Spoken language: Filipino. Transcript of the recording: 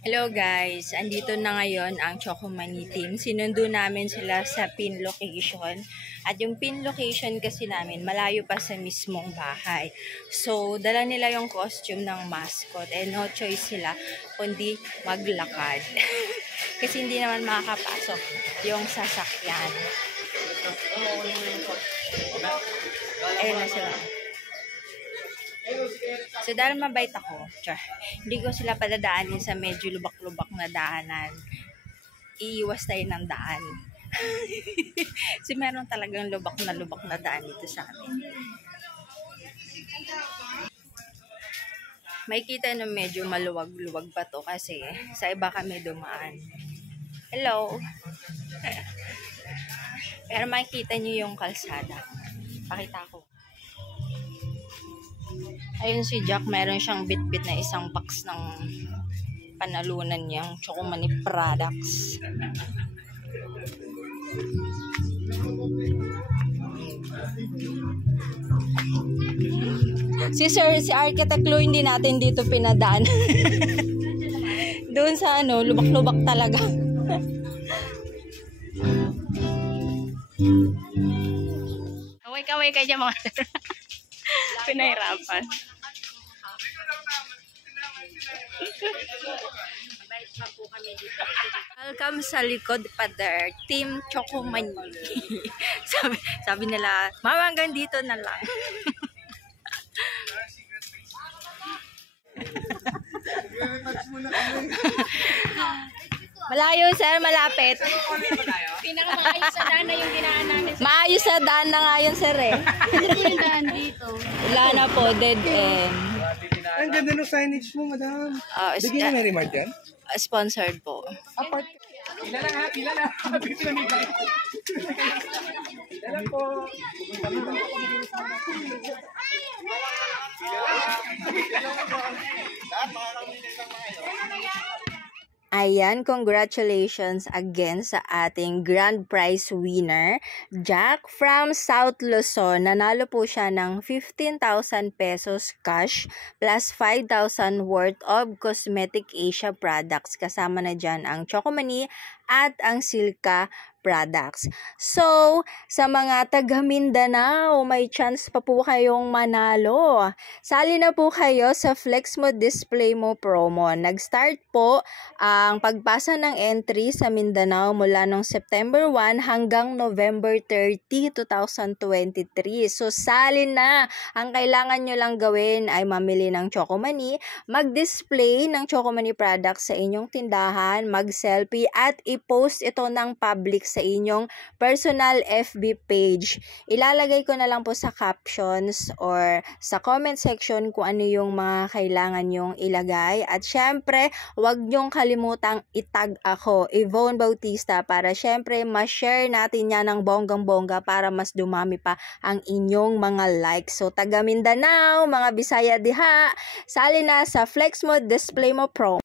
Hello guys, andito na ngayon ang Chocomani team. Sinundo namin sila sa pin location. At yung pin location kasi namin, malayo pa sa mismong bahay. So, dala nila yung costume ng mascot. And no choice sila, kundi maglakad. Kasi hindi naman makakapasok yung sasakyan. Ayun na sila. So, dahil mabait ako, hindi ko sila padadaanin sa medyo lubak-lubak na daanan. Iiwas tayo ng daan. Kasi meron talagang lubak na daan dito sa amin. May kita na medyo maluwag-luwag pa to kasi sa iba kami dumaan. Hello! Pero makikita nyo yung kalsada. Pakita ko. Ayun si Jack, meron siyang bit-bit na isang box ng panalunan niyang Chocomani products. Si Architect Lou hindi natin dito pinadaan. Doon sa lubak-lubak talaga. Kaway-kaway kayo dyan mga sir. Pinahirapan. Welcome sa likod Pader, Team Chocomani. sabi nila, mama hanggang dito na lang. Malayo sir, malapit. Pinakamaayos sa daan na yung dinaan namin. Maayos sa daan na nga yun sir eh. Ano po yung daan dito? Wala na po, dead end. Ang ganda ng signage mo, madam. Bigyan na remark yan? Sponsored po. Apart. Pila lang ha, pila lang. Pila lang po. Ayan, congratulations again sa ating grand prize winner, Jack from South Luzon. Nanalo po siya ng 15,000 pesos cash plus 5,000 worth of Cosmetic Asia products. Kasama na dyan ang Chocomani at ang Silka products. So, sa mga taga Mindanao, may chance pa po kayong manalo. Sali na po kayo sa Flex Mo Display Mo promo. Nag-start po ang pagpasa ng entry sa Mindanao mula noong September 1 hanggang November 30, 2023. So, sali na. Ang kailangan nyo lang gawin ay mamili ng Chocomani, mag-display ng Chocomani products sa inyong tindahan, mag-selfie at i-post ito ng public sa inyong personal FB page. Ilalagay ko na lang po sa captions or sa comment section kung ano yung mga kailangan nyong ilagay. At syempre, huwag nyong kalimutang itag ako, Yvonne Bautista, para syempre ma-share natin yan ng bonggang-bongga para mas dumami pa ang inyong mga likes. So, taga Mindanao, mga Bisaya diha, sali na sa Flex Mo Display Mo Pro.